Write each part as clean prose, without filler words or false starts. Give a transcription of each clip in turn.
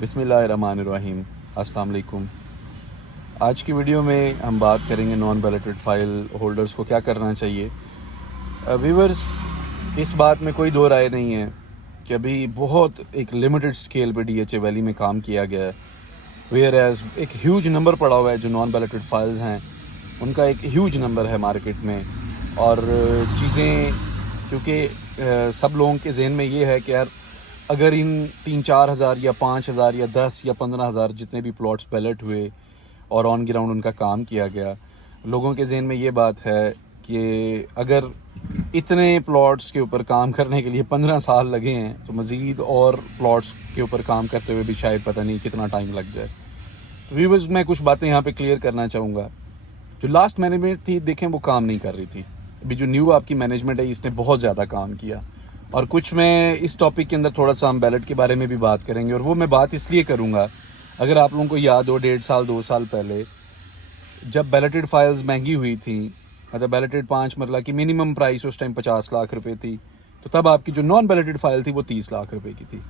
बिस्मिल्लाहिर्रहमानिर्रहीम। अस्सलाम वालेकुम। आज की वीडियो में हम बात करेंगे नॉन बैलेटेड फ़ाइल होल्डर्स को क्या करना चाहिए। व्यूवर्स, इस बात में कोई दो राय नहीं है कि अभी बहुत एक लिमिटेड स्केल पे डीएचए वैली में काम किया गया है, वेयर एज एक ह्यूज नंबर पड़ा हुआ है जो नॉन बैलेटेड फाइल्स हैं, उनका एक ह्यूज नंबर है मार्केट में। और चीज़ें क्योंकि सब लोगों के जहन में ये है कि यार अगर इन 3-4 हज़ार या 5 हज़ार या 10 या 15 हज़ार जितने भी प्लॉट्स बैलेट हुए और ऑन ग्राउंड उनका काम किया गया, लोगों के जहन में ये बात है कि अगर इतने प्लॉट्स के ऊपर काम करने के लिए 15 साल लगे हैं तो मज़ीद और प्लॉट्स के ऊपर काम करते हुए भी शायद पता नहीं कितना टाइम लग जाए। तो व्यूअर्स, मैं कुछ बातें यहाँ पे क्लियर करना चाहूँगा। जो लास्ट मैनेजमेंट थी, देखें, वो काम नहीं कर रही थी। अभी जो न्यू आपकी मैनेजमेंट है, इसने बहुत ज़्यादा काम किया। और कुछ मैं इस टॉपिक के अंदर थोड़ा सा हम बैलेट के बारे में भी बात करेंगे, और वो मैं बात इसलिए करूँगा, अगर आप लोगों को याद हो 1.5 साल 2 साल पहले जब बैलेटेड फाइल्स महंगी हुई थी, मतलब बैलेटेड 5 मरला की मिनिमम प्राइस उस टाइम 50 लाख रुपए थी, तो तब आपकी जो नॉन बैलेटेड फाइल थी वो 30 लाख रुपए की थी।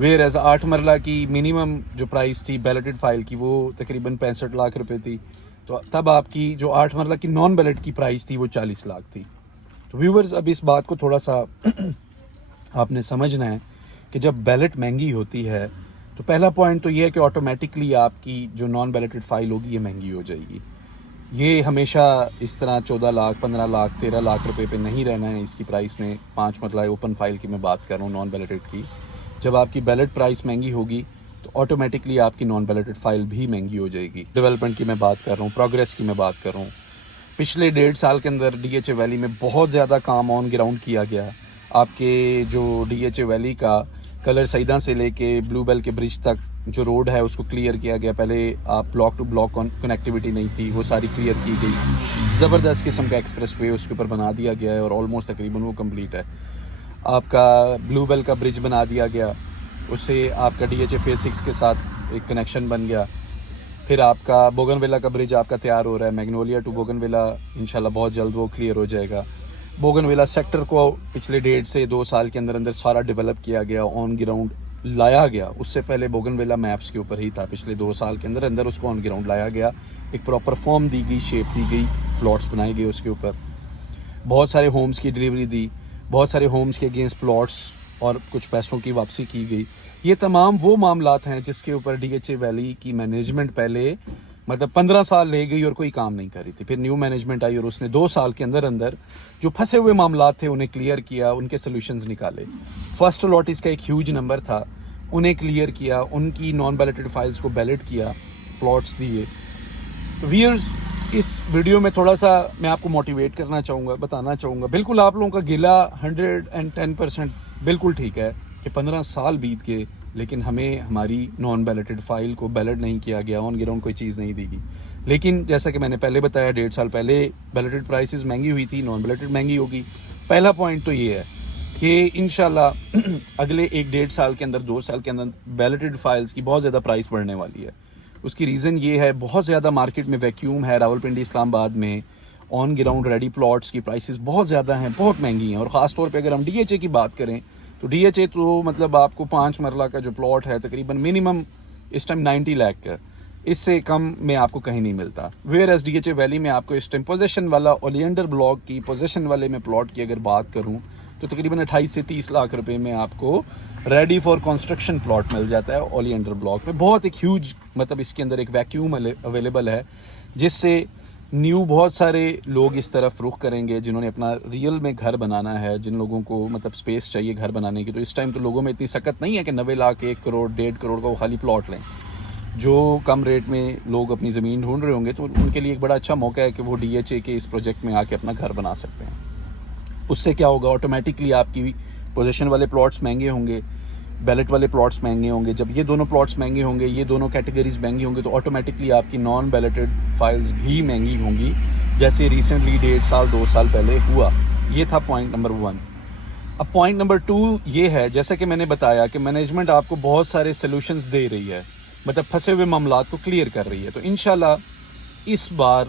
वेयर एज 8 मरला की मिनिमम जो प्राइस थी बैलेटेड फाइल की वो तकरीबन 65 लाख रुपए थी। तो तब आपकी जो 8 मरला की नॉन बैलेट की प्राइस थी वो 40 लाख थी। तो व्यूवर्स, अब इस बात को थोड़ा सा आपने समझना है कि जब बैलेट महंगी होती है तो पहला पॉइंट तो ये है कि ऑटोमेटिकली आपकी जो नॉन बैलेटेड फाइल होगी ये महंगी हो जाएगी। ये हमेशा इस तरह 14 लाख 15 लाख 13 लाख रुपए पे नहीं रहना है इसकी प्राइस में। 5 मतलब ओपन फाइल की मैं बात कर रहा हूँ, नॉन बैलेटेड की। जब आपकी बैलेट प्राइस महंगी होगी तो ऑटोमेटिकली आपकी नॉन बैलेटेड फाइल भी महंगी हो जाएगी। डेवलपमेंट की मैं बात कर रहा हूँ, प्रोग्रेस की मैं बात कर रहा हूँ। पिछले 1.5 साल के अंदर डीएचए वैली में बहुत ज़्यादा काम ऑन ग्राउंड किया गया। आपके जो डीएचए वैली का कलर सईदा से लेके ब्लू बेल के ब्रिज तक जो रोड है उसको क्लियर किया गया। पहले आप ब्लॉक टू ब्लॉक कनेक्टिविटी नहीं थी, वो सारी क्लियर की गई। ज़बरदस्त किस्म का एक्सप्रेस वे उसके ऊपर बना दिया गया है और ऑलमोस्ट तकरीबन वो कंप्लीट है। आपका ब्लू बेल का ब्रिज बना दिया गया, उससे आपका डीएचए फेज 6 के साथ एक कनेक्शन बन गया। फिर आपका बोगनविला का ब्रिज आपका तैयार हो रहा है, मैग्नोलिया टू बोगनविला इंशाल्लाह बहुत जल्द वो क्लियर हो जाएगा। बोगनविला सेक्टर को पिछले 1.5 से 2 साल के अंदर अंदर सारा डेवलप किया गया, ऑन ग्राउंड लाया गया। उससे पहले बोगनविला मैप्स के ऊपर ही था, पिछले 2 साल के अंदर अंदर उसको ऑन ग्राउंड लाया गया, एक प्रॉपर फॉर्म दी गई, शेप दी गई, प्लॉट्स बनाए गए उसके ऊपर। बहुत सारे होम्स की डिलीवरी दी, बहुत सारे होम्स के अगेंस्ट प्लॉट्स और कुछ पैसों की वापसी की गई। ये तमाम वो मामलात हैं जिसके ऊपर डीएचए वैली की मैनेजमेंट पहले मतलब 15 साल ले गई और कोई काम नहीं कर रही थी। फिर न्यू मैनेजमेंट आई और उसने 2 साल के अंदर अंदर जो फंसे हुए मामलात थे उन्हें क्लियर किया, उनके सोल्यूशंस निकाले। फर्स्ट अलॉटीज का एक ह्यूज नंबर था, उन्हें क्लियर किया, उनकी नॉन बैलेटेड फाइल्स को बैलेट किया, प्लॉट्स दिए। तो व्यूअर्स, इस वीडियो में थोड़ा सा मैं आपको मोटिवेट करना चाहूँगा, बताना चाहूँगा। बिल्कुल आप लोगों का गिला 110% बिल्कुल ठीक है कि 15 साल बीत गए लेकिन हमें हमारी नॉन बैलेटेड फाइल को बैलेट नहीं किया गया, ऑन ग्राउंड कोई चीज़ नहीं दी गई। लेकिन जैसा कि मैंने पहले बताया, 1.5 साल पहले बैलेटेड प्राइसेस महंगी हुई थी, नॉन बैलेटेड महंगी होगी। पहला पॉइंट तो ये है कि इंशाल्लाह अगले 1-1.5 साल के अंदर, 2 साल के अंदर बैलेटेड फाइल्स की बहुत ज़्यादा प्राइस बढ़ने वाली है। उसकी रीज़न ये है, बहुत ज़्यादा मार्केट में वैक्यूम है। रावलपिंडी इस्लामाबाद में ऑन ग्राउंड रेडी प्लॉट्स की प्राइसेस बहुत ज़्यादा हैं, बहुत महंगी हैं। और ख़ास तौर पे अगर हम डीएचए की बात करें तो डीएचए तो मतलब आपको 5 मरला का जो प्लॉट है तकरीबन मिनिमम इस टाइम 90 लाख का, इससे कम में आपको कहीं नहीं मिलता। वेयर एज डीएचए वैली में आपको इस टाइम पोजेशन वाला ओलियंडर ब्लॉक की पोजेशन वाले में प्लॉट की अगर बात करूँ तो तकरीबन 28 से 30 लाख रुपए में आपको रेडी फॉर कंस्ट्रक्शन प्लॉट मिल जाता है ओलियंडर ब्लॉक में। बहुत एक ह्यूज मतलब इसके अंदर एक वैक्यूम अवेलेबल है, जिससे न्यू बहुत सारे लोग इस तरफ रुख करेंगे जिन्होंने अपना रियल में घर बनाना है, जिन लोगों को मतलब स्पेस चाहिए घर बनाने की। तो इस टाइम तो लोगों में इतनी सकत नहीं है कि 90 लाख 1 करोड़ 1.5 करोड़ का वो खाली प्लॉट लें। जो कम रेट में लोग अपनी ज़मीन ढूंढ रहे होंगे तो उनके लिए एक बड़ा अच्छा मौका है कि वो डीएचए के इस प्रोजेक्ट में आके अपना घर बना सकते हैं। उससे क्या होगा, ऑटोमेटिकली आपकी पोजीशन वाले प्लॉट्स महंगे होंगे, बैलेट वाले प्लॉट्स महंगे होंगे। जब ये दोनों प्लॉट्स महंगे होंगे, ये दोनों कैटेगरीज महंगी होंगी, तो ऑटोमेटिकली आपकी नॉन बैलेटेड फाइल्स भी महंगी होंगी, जैसे रिसेंटली 1.5 साल 2 साल पहले हुआ। ये था पॉइंट नंबर 1। अब पॉइंट नंबर 2 ये है, जैसा कि मैंने बताया कि मैनेजमेंट आपको बहुत सारे सोल्यूशंस दे रही है, मतलब फंसे हुए मामलात को क्लियर कर रही है। तो इंशाल्लाह इस बार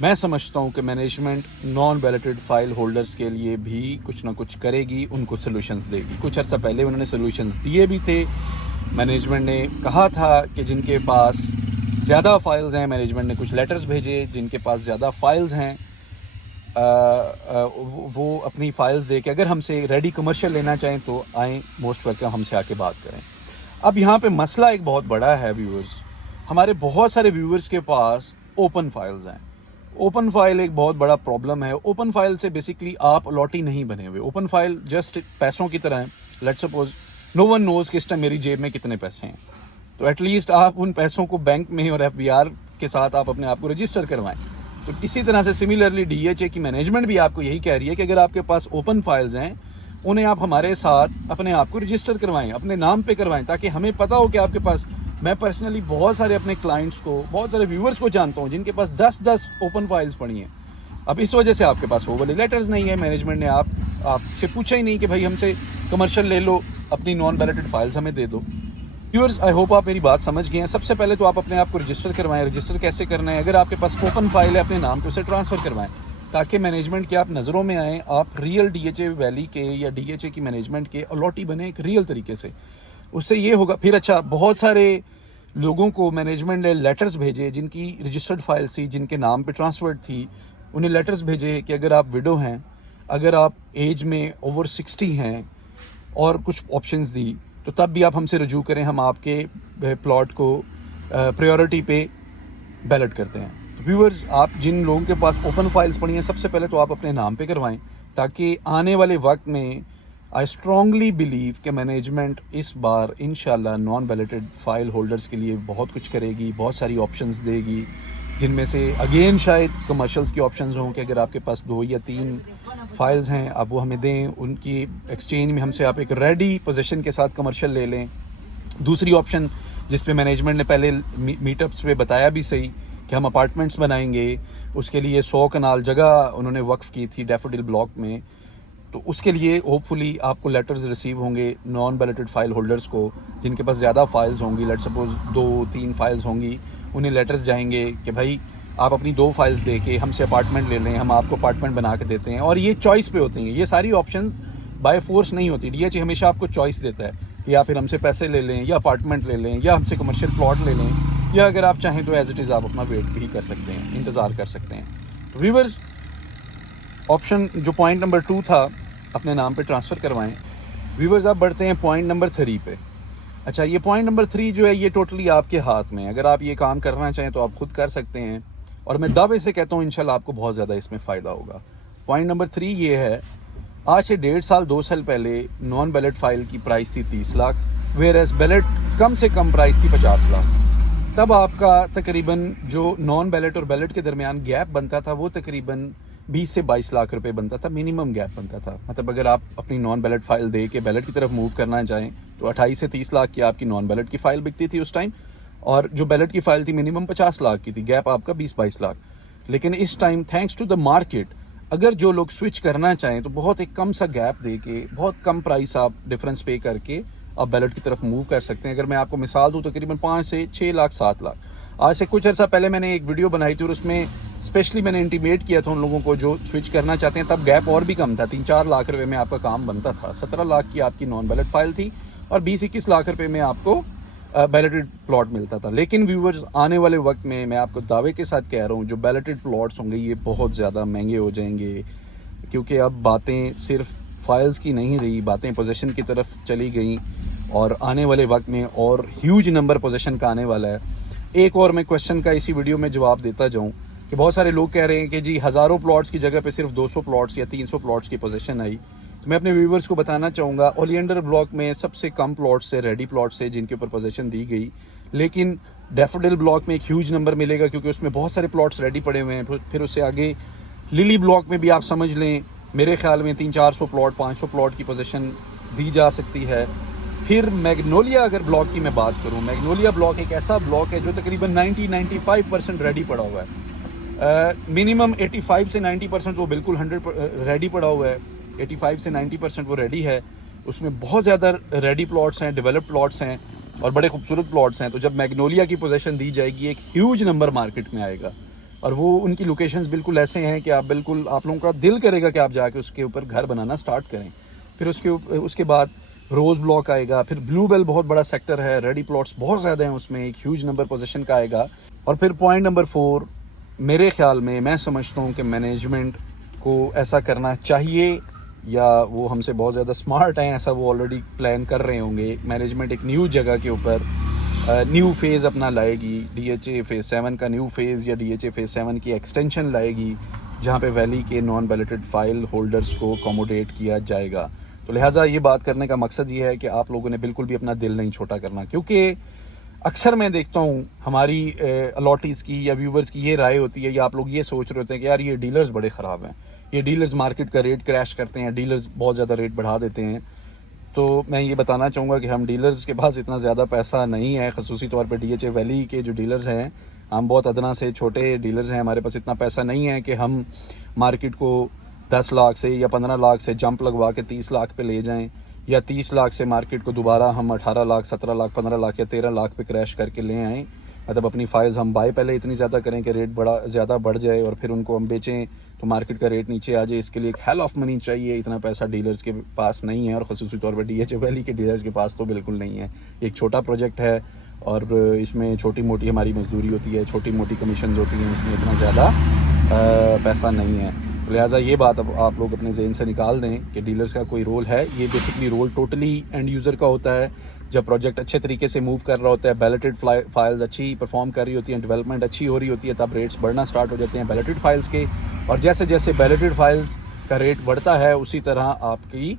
मैं समझता हूँ कि management non balloted file holders के लिए भी कुछ ना कुछ करेगी, उनको सोल्यूशंस देगी। कुछ अर्सा पहले उन्होंने सोल्यूशंस दिए भी थे, मैनेजमेंट ने कहा था कि जिनके पास ज़्यादा फाइल्स हैं, मैनेजमेंट ने कुछ लेटर्स भेजे, जिनके पास ज़्यादा फाइल्स हैं वो अपनी फाइल्स दे के अगर हमसे रेडी कमर्शियल लेना चाहें तो आएँ, मोस्ट वेलकम, हमसे आके बात करें। अब यहाँ पे मसला एक बहुत बड़ा है व्यूअर्स, हमारे बहुत सारे व्यूअर्स के पास ओपन फाइल्स हैं। ओपन फाइल एक बहुत बड़ा प्रॉब्लम है। ओपन फाइल से बेसिकली आप अलॉटी नहीं बने हुए। ओपन फाइल जस्ट पैसों की तरह है। Let's suppose no one knows कि इस टाइम मेरी जेब में कितने पैसे हैं, तो एटलीस्ट आप उन पैसों को बैंक में और FBR के साथ आप अपने आप को रजिस्टर करवाएं। तो इसी तरह से सिमिलरली DHA की मैनेजमेंट भी आपको यही कह रही है कि अगर आपके पास ओपन फाइल्स हैं उन्हें आप हमारे साथ अपने आप को रजिस्टर करवाएं, अपने नाम पे करवाएं, ताकि हमें पता हो कि आपके पास। मैं पर्सनली बहुत सारे अपने क्लाइंट्स को, बहुत सारे व्यूअर्स को जानता हूं जिनके पास 10-10 ओपन फाइल्स पड़ी हैं। अब इस वजह से आपके पास वो वाले लेटर्स नहीं है। मैनेजमेंट ने आपसे पूछा ही नहीं कि भाई हमसे कमर्शियल ले लो, अपनी नॉन बैलेटेड फाइल्स हमें दे दो। व्यूअर्स, आई होप आप मेरी बात समझ गए हैं। सबसे पहले तो आप अपने आप को रजिस्टर करवाएं। रजिस्टर कैसे करना है? अगर आपके पास ओपन फाइल है अपने नाम पे उसे ट्रांसफ़र करवाएं, ताकि मैनेजमेंट के आप नज़रों में आएँ, आप रियल DHA वैली के या DHA की मैनेजमेंट के अलॉटी बने एक रियल तरीके से। उससे ये होगा फिर अच्छा, बहुत सारे लोगों को मैनेजमेंट ने लेटर्स भेजे जिनकी रजिस्टर्ड फाइल्स थी, जिनके नाम पे ट्रांसफर्ड थी। उन्हें लेटर्स भेजे कि अगर आप विडो हैं, अगर आप एज में ओवर 60 हैं, और कुछ ऑप्शंस दी, तो तब भी आप हमसे रजू करें, हम आपके प्लॉट को प्रायोरिटी पे बैलेट करते हैं। तो व्यूअर्स, आप जिन लोगों के पास ओपन फाइल्स पड़ी हैं, सबसे पहले तो आप अपने नाम पे करवाएं, ताकि आने वाले वक्त में आई स्ट्रांगली बिलीव कि मैनेजमेंट इस बार इंशाल्लाह नॉन बैलेटेड फाइल होल्डर्स के लिए बहुत कुछ करेगी, बहुत सारी ऑप्शंस देगी, जिनमें से अगेन शायद कमर्शियल्स की ऑप्शंस हों कि अगर आपके पास 2 या 3 फाइल्स हैं आप वो हमें दें, उनकी एक्सचेंज में हमसे आप एक रेडी पोजीशन के साथ कमर्शियल ले लें। दूसरी ऑप्शन जिस पे मैनेजमेंट ने पहले मीटअप्स पे बताया भी सही कि हम अपार्टमेंट्स बनाएंगे, उसके लिए 100 कनाल जगह उन्होंने वक्फ की थी डैफोडिल ब्लॉक में, तो उसके लिए होपफुली आपको लेटर्स रिसीव होंगे नॉन बैलेटेड फाइल होल्डर्स को, जिनके पास ज़्यादा फाइल्स होंगी, लेट्स सपोज 2-3 फाइल्स होंगी, उन्हें लेटर्स जाएंगे कि भाई आप अपनी 2 फाइल्स दे के हमसे अपार्टमेंट ले लें, हम आपको अपार्टमेंट बना के देते हैं। और ये चॉइस पे होती हैं, ये सारी ऑप्शंस बाय फोर्स नहीं होती। DHA हमेशा आपको चॉइस देता है कि आप फिर हमसे पैसे ले लें, या अपार्टमेंट ले लें, या हमसे कमर्शियल प्लॉट ले लें, या अगर आप चाहें तो एज इट इज़ आप अपना वेट भी कर सकते हैं, इंतज़ार कर सकते हैं। तो व्यूअर्स, ऑप्शन जो पॉइंट नंबर 2 था, अपने नाम पे ट्रांसफ़र करवाएं। व्यूअर्स, आप बढ़ते हैं पॉइंट नंबर 3 पे। अच्छा, ये पॉइंट नंबर 3 जो है ये टोटली आपके हाथ में है। अगर आप ये काम करना चाहें तो आप खुद कर सकते हैं, और मैं दावे से कहता हूँ इंशाल्लाह आपको बहुत ज़्यादा इसमें फ़ायदा होगा। पॉइंट नंबर 3 ये है, आज से 1.5 साल 2 साल पहले नॉन बैलेट फाइल की प्राइस थी 30 लाख, वेयरएज बैलेट कम से कम प्राइस थी 50 लाख। तब आपका तकरीबन जो नॉन बैलेट और बैलेट के दरमियान गैप बनता था वो तकरीबन 20 से 22 लाख रुपए बनता था, मिनिमम गैप बनता था। मतलब अगर आप अपनी नॉन बैलेट फाइल दे के बैलेट की तरफ मूव करना चाहें तो 28 से 30 लाख की आपकी नॉन बैलेट की फ़ाइल बिकती थी उस टाइम, और जो बैलेट की फ़ाइल थी मिनिमम 50 लाख की थी, गैप आपका 20-22 लाख। लेकिन इस time thanks to the market, अगर जो लोग स्विच करना चाहें तो बहुत एक कम सा गैप दे के, बहुत कम प्राइस आप डिफरेंस पे करके आप बैलेट की तरफ मूव कर सकते हैं। अगर मैं आपको मिसाल दूँ, तकरीबन 5 से 6 लाख 7 लाख। आज से कुछ अर्सा पहले मैंने एक वीडियो बनाई थी और उसमें स्पेशली मैंने इंटीमेट किया था उन लोगों को जो स्विच करना चाहते हैं। तब गैप और भी कम था, 3-4 लाख रुपए में आपका काम बनता था। 17 लाख की आपकी नॉन बैलेट फाइल थी और 20-21 लाख रुपए में आपको बैलेटेड प्लॉट मिलता था। लेकिन व्यूवर्स, आने वाले वक्त में मैं आपको दावे के साथ कह रहा हूँ, जो बैलेटेड प्लॉट्स होंगे ये बहुत ज़्यादा महंगे हो जाएंगे, क्योंकि अब बातें सिर्फ फाइल्स की नहीं रही, बातें पोजीशन की तरफ चली गई, और आने वाले वक्त में और ह्यूज नंबर पोजीशन का आने वाला है। एक और मैं क्वेश्चन का इसी वीडियो में जवाब देता जाऊं कि बहुत सारे लोग कह रहे हैं कि जी हज़ारों प्लॉट्स की जगह पे सिर्फ 200 प्लॉट्स या 300 प्लॉट्स की पोजीशन आई। तो मैं अपने व्यूवर्स को बताना चाहूँगा, ओलियंडर ब्लॉक में सबसे कम प्लॉट्स से रेडी प्लॉट्स से जिनके ऊपर पोजीशन दी गई, लेकिन डैफोडिल ब्लॉक में एक ह्यूज नंबर मिलेगा क्योंकि उसमें बहुत सारे प्लॉट्स रेडी पड़े हुए हैं। फिर उससे आगे लिली ब्लॉक में भी आप समझ लें, मेरे ख्याल में 300-400 प्लॉट, 500 प्लॉट की पोजीशन दी जा सकती है। फिर मैग्नोलिया अगर ब्लॉक की मैं बात करूं, मैग्नोलिया ब्लॉक एक ऐसा ब्लॉक है जो तकरीबन 90-95% रेडी पड़ा हुआ है। मिनिमम 85 से 90% वो बिल्कुल 100 रेडी पड़ा हुआ है। 85 से 90% वो रेडी है। उसमें बहुत ज़्यादा रेडी प्लॉट्स हैं, डेवलप प्लॉट्स हैं और बड़े खूबसूरत प्लॉट्स हैं। तो जब मैग्नोलिया की पोजीशन दी जाएगी, एक ह्यूज नंबर मार्केट में आएगा, और वो उनकी लोकेशंस बिल्कुल ऐसे हैं कि आप लोगों का दिल करेगा कि आप जाके उसके ऊपर घर बनाना स्टार्ट करें। फिर उसके बाद रोज़ ब्लॉक आएगा, फिर ब्लू बेल बहुत बड़ा सेक्टर है, रेडी प्लॉट्स बहुत ज़्यादा हैं उसमें, एक ह्यूज नंबर पोजीशन का आएगा। और फिर पॉइंट नंबर 4 मेरे ख्याल में मैं समझता हूँ कि मैनेजमेंट को ऐसा करना चाहिए, या वो हमसे बहुत ज़्यादा स्मार्ट हैं, ऐसा वो ऑलरेडी प्लान कर रहे होंगे। मैनेजमेंट एक न्यू जगह के ऊपर न्यू फेज़ अपना लाएगी, DHA फेज़ 7 का न्यू फेज़ या DHA फेज़ 7 की एक्सटेंशन लाएगी, जहाँ पे वैली के नॉन बैलेटेड फाइल होल्डर्स को अकोमोडेट किया जाएगा। तो लिहाजा ये बात करने का मकसद ये है कि आप लोगों ने बिल्कुल भी अपना दिल नहीं छोटा करना, क्योंकि अक्सर मैं देखता हूँ हमारी अलॉटीज़ की या व्यूवर्स की ये राय होती है, या आप लोग ये सोच रहे होते हैं कि यार ये डीलर्स बड़े ख़राब हैं, ये डीलर्स मार्केट का रेट क्रैश करते हैं, डीलर्स बहुत ज़्यादा रेट बढ़ा देते हैं। तो मैं ये बताना चाहूँगा कि हम डीलर्स के पास इतना ज़्यादा पैसा नहीं है, ख़ुसूसी तौर पे DHA वैली के जो डीलर्स हैं, हम बहुत अदना से छोटे डीलर्स हैं, हमारे पास इतना पैसा नहीं है कि हम मार्केट को 10 लाख से या 15 लाख से जंप लगवा के 30 लाख पे ले जाएं, या 30 लाख से मार्केट को दोबारा हम 18 लाख, 17 लाख, 15 लाख या 13 लाख पे क्रैश करके ले आएँ। मतलब अपनी फाइल्स हम बाय पहले इतनी ज़्यादा करें कि रेट बड़ा ज़्यादा बढ़ जाए और फिर उनको हम बेचें तो मार्केट का रेट नीचे आ जाए। इसके लिए एक हेल ऑफ मनी चाहिए, इतना पैसा डीलर्स के पास नहीं है, और ख़ुसूसी तौर पर DHA वैली के डीलर्स के पास तो बिल्कुल नहीं है। एक छोटा प्रोजेक्ट है और इसमें छोटी मोटी हमारी मजदूरी होती है, छोटी मोटी कमीशन होती हैं, इसमें इतना ज़्यादा पैसा नहीं है। लिहाजा ये बात अब आप लोग अपने जहन से निकाल दें कि डीलर्स का कोई रोल है। ये basically role totally end user का होता है। जब प्रोजेक्ट अच्छे तरीके से मूव कर रहा होता है, बैलेटेड फाइल्स अच्छी परफॉर्म कर रही होती हैं, डेवलपमेंट अच्छी हो रही होती है, तब रेट्स बढ़ना स्टार्ट हो जाते हैं बैलेटेड फाइल्स के। और जैसे जैसे बैलेटेड फाइल्स का रेट बढ़ता है, उसी तरह आपकी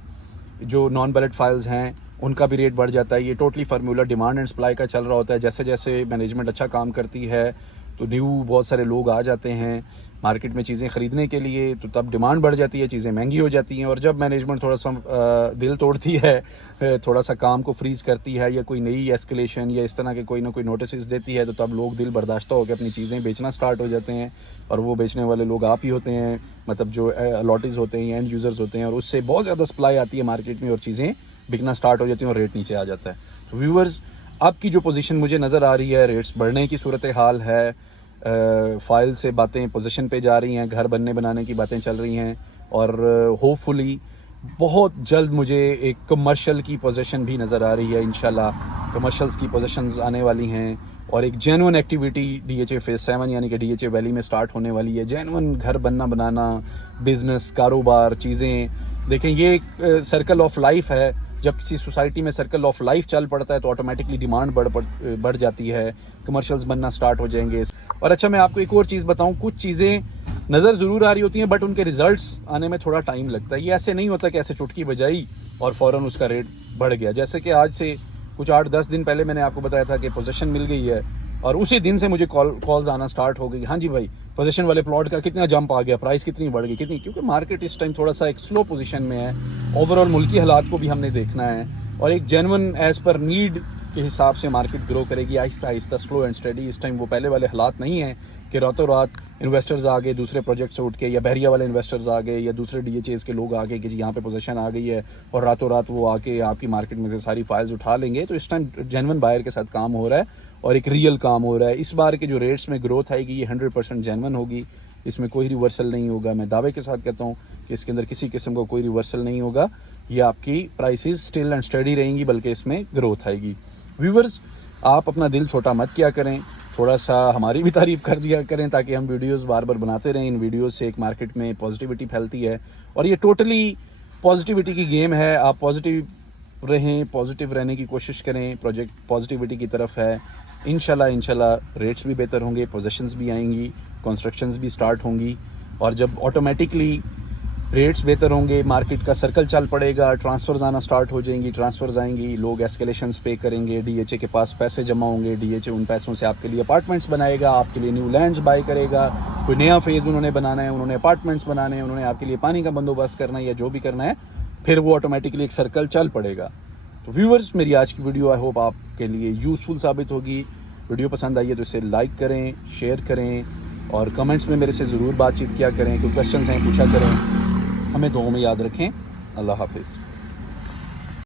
जो नॉन बैलेट फाइल्स हैं उनका भी रेट बढ़ जाता है। ये totally formula demand and supply का चल रहा होता है। जैसे जैसे मैनेजमेंट अच्छा काम करती है तो न्यू बहुत सारे लोग आ जाते हैं मार्केट में चीज़ें ख़रीदने के लिए, तो तब डिमांड बढ़ जाती है, चीज़ें महंगी हो जाती हैं। और जब मैनेजमेंट थोड़ा सा दिल तोड़ती है, थोड़ा सा काम को फ्रीज़ करती है, या कोई नई एस्केलेशन या इस तरह के कोई ना कोई नोटिस देती है, तो तब लोग दिल बर्दाश्त होकर अपनी चीज़ें बेचना स्टार्ट हो जाते हैं। और वो बेचने वाले लोग आप ही होते हैं, मतलब जो अलॉटीज़ होते हैं, एंड यूज़र्स होते हैं, और उससे बहुत ज़्यादा सप्लाई आती है मार्केट में और चीज़ें बिकना स्टार्ट हो जाती हैं और रेट नीचे आ जाता है। तो व्यूअर्स, आपकी जो पोजीशन मुझे नज़र आ रही है, रेट्स बढ़ने की सूरत हाल है, फाइल से बातें पोजीशन पे जा रही हैं, घर बनने बनाने की बातें चल रही हैं, और होपफुली बहुत जल्द मुझे एक कमर्शियल की पोजीशन भी नज़र आ रही है। इंशाल्लाह कमर्शियल्स की पोजीशंस आने वाली हैं, और एक जेन्युइन एक्टिविटी DHA फेज़ 7 यानी कि DHA वैली में स्टार्ट होने वाली है। जेन्युइन घर बनना बनाना, बिज़नेस, कारोबार, चीज़ें देखें, ये एक सर्कल ऑफ लाइफ है। जब किसी सोसाइटी में सर्कल ऑफ लाइफ चल पड़ता है तो ऑटोमेटिकली डिमांड बढ़ जाती है, कमर्शियल्स बनना स्टार्ट हो जाएंगे। और अच्छा, मैं आपको एक और चीज़ बताऊं, कुछ चीज़ें नज़र ज़रूर आ रही होती हैं बट उनके रिजल्ट्स आने में थोड़ा टाइम लगता है। ये ऐसे नहीं होता कि ऐसे चुटकी बजाई और फ़ौरन उसका रेट बढ़ गया। जैसे कि आज से कुछ 8-10 दिन पहले मैंने आपको बताया था कि पोजीशन मिल गई है, और उसी दिन से मुझे कॉल्स आना स्टार्ट हो गई, हाँ जी भाई पोजीशन वाले प्लॉट का कितना जंप आ गया, प्राइस कितनी बढ़ गई, कितनी, क्योंकि मार्केट इस टाइम थोड़ा सा एक स्लो पोजीशन में है। ओवरऑल मुल्की हालात को भी हमने देखना है, और एक जेन्युइन एज़ पर नीड के हिसाब से मार्केट ग्रो करेगी, Aahista Aahista, slow and study. इस टाइम वो पहले वाले हालात नहीं हैं कि रातों रात इन्वेस्टर्स आ गए दूसरे प्रोजेक्ट से उठ के, या बहरिया वाले इन्वेस्टर्स आ गए, या दूसरे DHAs के लोग आ गए कि जी यहाँ पे पोजीशन आ गई है और रातों रात वो आके आपकी मार्केट में से सारी फाइल्स उठा लेंगे। तो इस टाइम जेन्युइन बायर के साथ काम हो रहा है और एक रियल काम हो रहा है। इस बार के जो रेट्स में ग्रोथ आएगी ये 100% जेन्युइन होगी, इसमें कोई रिवर्सल नहीं होगा। मैं दावे के साथ कहता हूँ कि इसके अंदर किसी किस्म का कोई रिवर्सल नहीं होगा। ये आपकी प्राइसेस स्टिल एंड स्टडी रहेंगी, बल्कि इसमें ग्रोथ आएगी। व्यूवर्स, आप अपना दिल छोटा मत किया करें, थोड़ा सा हमारी भी तारीफ़ कर दिया करें ताकि हम वीडियोस बार बार बनाते रहें। इन वीडियोस से एक मार्केट में पॉजिटिविटी फैलती है, और ये टोटली पॉजिटिविटी की गेम है। आप पॉजिटिव रहें, पॉजिटिव रहने की कोशिश करें, प्रोजेक्ट पॉजिटिविटी की तरफ है। इंशाल्लाह रेट्स भी बेहतर होंगे, पोजीशंस भी आएंगी, कंस्ट्रक्शंस भी स्टार्ट होंगी, और जब ऑटोमेटिकली रेट्स बेहतर होंगे, मार्केट का सर्कल चल पड़ेगा, ट्रांसफ़र्स आना स्टार्ट हो जाएंगी, ट्रांसफ़र्स आएंगी, लोग एस्केलेशंस पे करेंगे, DHA के पास पैसे जमा होंगे, DHA उन पैसों से आपके लिए अपार्टमेंट्स बनाएगा, आपके लिए न्यू लैंड्स बाय करेगा। कोई नया फेज़ उन्होंने बनाना है, उन्होंने अपार्टमेंट्स बनाने हैं, उन्होंने आपके लिए पानी का बंदोबस्त करना है, या जो भी करना है, फिर वो ऑटोमेटिकली एक सर्कल चल पड़ेगा। तो व्यूवर्स, मेरी आज की वीडियो आई होप आपके लिए यूज़फुल साबित होगी। वीडियो पसंद आई है तो इसे लाइक करें, शेयर करें, और कमेंट्स में मेरे से ज़रूर बातचीत किया करें। कोई क्वेश्चन हैं पूछा करें, हमें दुआओं में याद रखें। अल्लाह हाफिज़।